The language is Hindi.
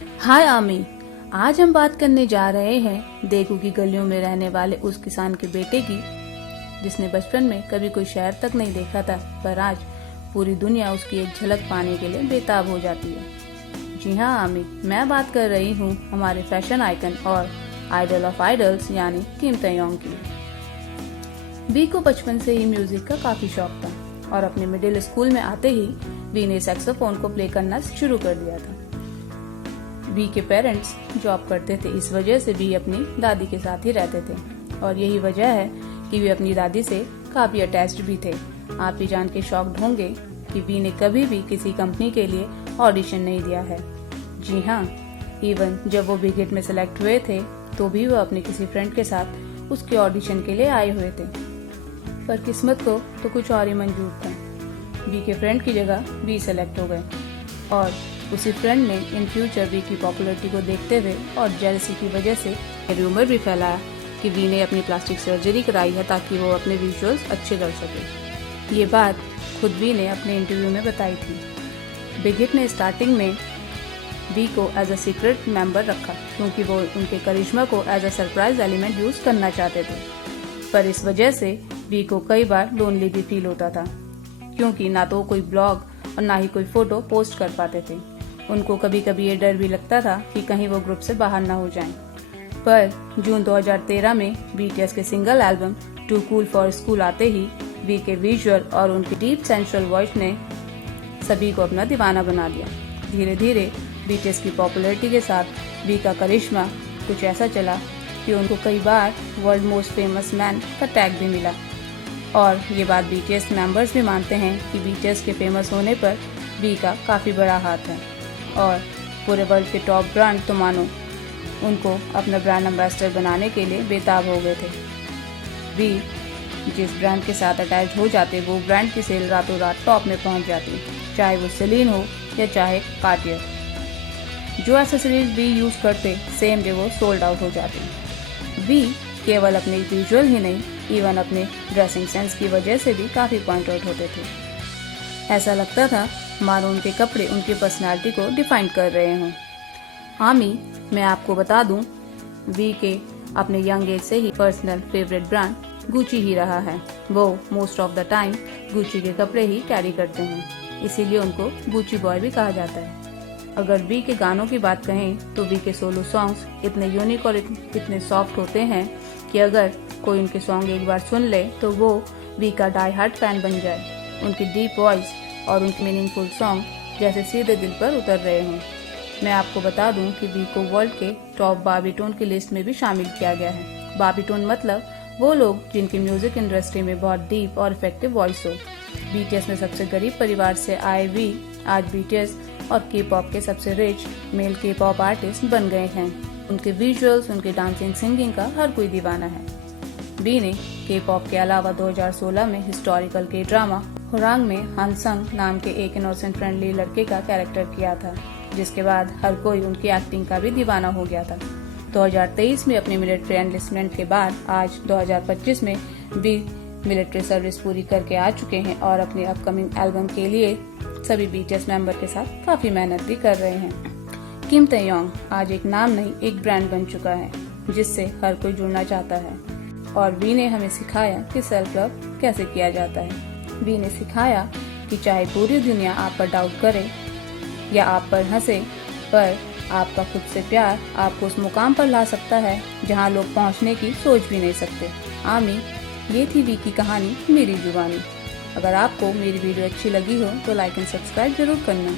हाय आमी, आज हम बात करने जा रहे हैं देगू की गलियों में रहने वाले उस किसान के बेटे की जिसने बचपन में कभी कोई शहर तक नहीं देखा था, पर आज पूरी दुनिया उसकी एक झलक पाने के लिए बेताब हो जाती है। जी हाँ आमी, मैं बात कर रही हूँ हमारे फैशन आइकन और आइडल ऑफ आइडल्स यानी किम तयोंग की। वी को बचपन से ही म्यूजिक का काफी शौक था और अपने मिडिल स्कूल में आते ही वी ने सैक्सोफोन को प्ले करना शुरू कर दिया था। वी के पेरेंट्स जॉब करते थे, इस वजह से वी अपनी दादी के साथ ही रहते थे और यही वजह है कि वे अपनी दादी से काफी अटैच्ड भी थे। आप भी जान के शॉक्ड होंगे कि वी ने कभी भी किसी कंपनी के लिए ऑडिशन नहीं दिया है। जी हाँ, इवन जब वो बिगेट में सेलेक्ट हुए थे तो भी वो अपने किसी फ्रेंड के साथ उसके ऑडिशन के लिए आए हुए थे, पर किस्मत को तो कुछ और ही मंजूर था। वी के फ्रेंड की जगह वी सेलेक्ट हो गए और उसी फ्रेंड ने इन फ्यूचर वी की पॉपुलैरिटी को देखते हुए और जेलसी की वजह से रूमर भी फैलाया कि वी ने अपनी प्लास्टिक सर्जरी कराई है ताकि वो अपने विजुअल्स अच्छे कर सके। ये बात खुद वी ने अपने इंटरव्यू में बताई थी। बिगिट ने स्टार्टिंग में वी को एज अ सीक्रेट मेंबर रखा क्योंकि वो उनके करिश्मा को as a surprise element use करना चाहते थे, पर इस वजह से वी को कई बार लोनली भी फील होता था क्योंकि ना तो कोई ब्लॉग और ना ही कोई फोटो पोस्ट कर पाते थे। उनको कभी कभी ये डर भी लगता था कि कहीं वो ग्रुप से बाहर ना हो जाएं। पर जून 2013 में बीटीएस के single album too cool for school आते ही वी के विजुअल और उनकी डीप सेंसुअल वॉइस ने सभी को अपना दीवाना बना दिया। धीरे धीरे बीटीएस की पॉपुलैरिटी के साथ वी का करिश्मा कुछ ऐसा चला कि उनको कई बार वर्ल्ड मोस्ट फेमस मैन का टैग भी मिला और ये बात बीटीएस मेंबर्स भी मानते हैं कि बीटीएस के फेमस होने पर वी का काफ़ी बड़ा हाथ है और पूरे वर्ल्ड के टॉप ब्रांड तो मानो उनको अपना ब्रांड एम्बेसडर बनाने के लिए बेताब हो गए थे। वी जिस ब्रांड के साथ अटैच हो जाते वो ब्रांड की सेल रातों रात टॉप में पहुंच जाती, चाहे वो सेलिन हो या चाहे कार्टियर। जो एक्सेसरीज वी यूज़ करते सेम डे वो सोल्ड आउट हो जाती। वी केवल अपने विजुअल ही नहीं, इवन अपने ड्रेसिंग सेंस की वजह से भी काफ़ी पॉइंट आउट होते थे। ऐसा लगता था मानो उनके कपड़े उनकी पर्सनालिटी को डिफाइन कर रहे हों। आमी, मैं आपको बता दूं, वी के अपने यंग एज से ही पर्सनल फेवरेट ब्रांड गुची ही रहा है। वो most of the time Gucci के कपड़े ही कैरी करते हैं, इसीलिए उनको गुची बॉय भी कहा जाता है। अगर वी के गानों की बात कहें तो वी के सोलो सॉन्ग्स इतने यूनिक और इतने सॉफ्ट होते हैं कि अगर कोई उनके सॉन्ग एक बार सुन ले तो वो वी का डाई हार्ट फैन बन जाए। उनकी डीप वॉइस और उनके मीनिंगफुल सॉन्ग जैसे सीधे दिल पर उतर रहे हों। मैं आपको बता दूं कि वी को वर्ल्ड के टॉप बारबीटोन की लिस्ट में भी शामिल किया गया है। बारबीटोन मतलब वो लोग जिनकी म्यूजिक इंडस्ट्री में बहुत डीप और इफेक्टिव वॉइस हो। बीटीएस में सबसे गरीब परिवार से आए वी आज बीटीएस और के पॉप के सबसे रिच मेल के पॉप आर्टिस्ट बन गए हैं। उनके विजुअल्स, उनके डांसिंग, सिंगिंग का हर कोई दीवाना है। वी ने के पॉप के अलावा 2016 में हिस्टोरिकल के ड्रामा हुरांग में हानसंग नाम के एक इनोसेंट फ्रेंडली लड़के का कैरेक्टर किया था, जिसके बाद हर कोई उनकी एक्टिंग का भी दीवाना हो गया था। 2023 में अपनी मिलिट्री एनलिस्टमेंट के बाद आज 2025 में वी मिलिट्री सर्विस पूरी करके आ चुके हैं और अपने अपकमिंग एल्बम के लिए सभी बीटीएस मेंबर के साथ काफी मेहनत भी कर रहे हैं। किम तयोंग आज एक नाम नहीं एक ब्रांड बन चुका है जिससे हर कोई जुड़ना चाहता है और वी ने हमें सिखाया कि सेल्फ लव कैसे किया जाता है। वी ने सिखाया कि चाहे पूरी दुनिया आप पर डाउट करे या आप पर हंसे, पर आपका खुद से प्यार आपको उस मुकाम पर ला सकता है जहां लोग पहुंचने की सोच भी नहीं सकते। आमी, ये थी वी की कहानी मेरी जुबानी। अगर आपको मेरी वीडियो अच्छी लगी हो तो लाइक एंड सब्सक्राइब जरूर करना।